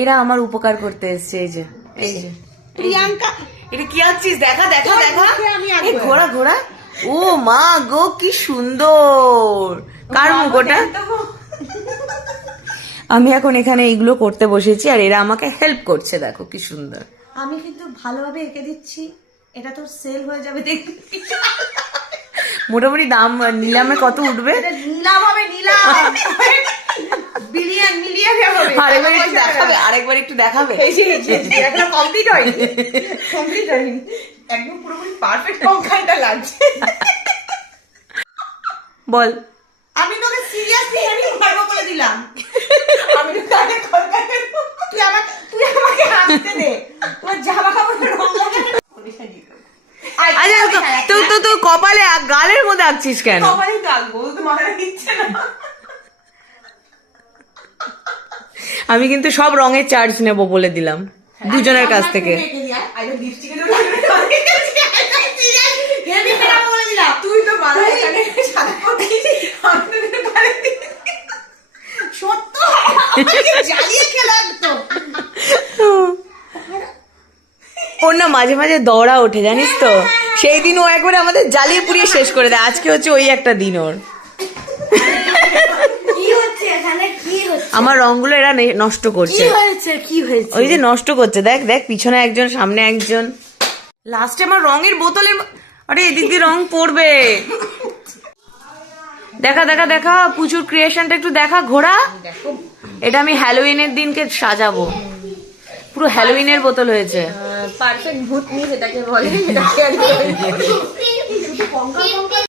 এরা আমার উপকার করতে এসছে। এই যে এই যে প্রিয়াঙ্কা, এটা কি আছিস? দেখা দেখা দেখা, আমি এই ঘোড়া ঘোড়া। ও মা গো কি সুন্দর! কার মুখ ওটা? আমি এখন এখানে এইগুলো করতে বসেছি আর এরা আমাকে হেল্প করছে, দেখো কি সুন্দর। আমি কিন্তু ভালোভাবে এঁকে দিচ্ছি, এটা তো সেল হয়ে যাবে দেখবি। মোটামুটি দাম নিলামে কত উঠবে? এটা নিলাম হবে, নিলাম বিলিয়ন মিলিয়ন হবে। আরেকবার একটু দেখাবে, আরেকবার একটু দেখাবে। এখনো কমপ্লিট হয়নি, কমপ্লিট হয়নি, একদম পুরোপুরি পারফেক্ট কঙ্কালটা লাগছে। বল। আমি তোকে সিরিয়াসলি আমি গর্ব করে দিলাম। আমি তো তাকে কলকাতা, তুই আমাকে হাসতে দে, তোর জামা কাপড় রং লাগানো। আচ্ছা তো কপালে গালের মধ্যে আঁকছিস কেন? কপালে কাটবো, তো মাথায় দিচ্ছে না। আমি কিন্তু সব রঙের চার্জ নেব বলে দিলাম দুজনের কাছ থেকে। তুই তো মাথায় এখানে সাদা করছিস, সত্য জ্বালিয়ে খেলা তো। ওর না মাঝে মাঝে দৌড়া ওঠে জানিস তো, সেই দিন ও একবারে আমাদের জ্বালিয়ে পুড়িয়ে শেষ করে দেয়। আজকে হচ্ছে ওই একটা দিন ওর। কি হচ্ছে এখানে, কি হচ্ছে? আমার রংগুলো এরা নষ্ট করছে। কি হয়েছে, কি হয়েছে? ওই যে নষ্ট করছে, দেখ দেখ, পিছনে একজন সামনে একজন। লাস্টে আমার রঙের বোতলের, আরে এদিক দিয়ে রং পড়বে। দেখা দেখা দেখা, প্রচুর ক্রিয়েশনটা একটু দেখা। ঘোড়া, এটা আমি হ্যালোউইনের দিনকে সাজাবো। পুরো হ্যালোউইনের বোতল হয়েছে। পারফেক্ট ভূত নিয়ে যেটাকে বলে, সেটাকে আর কি।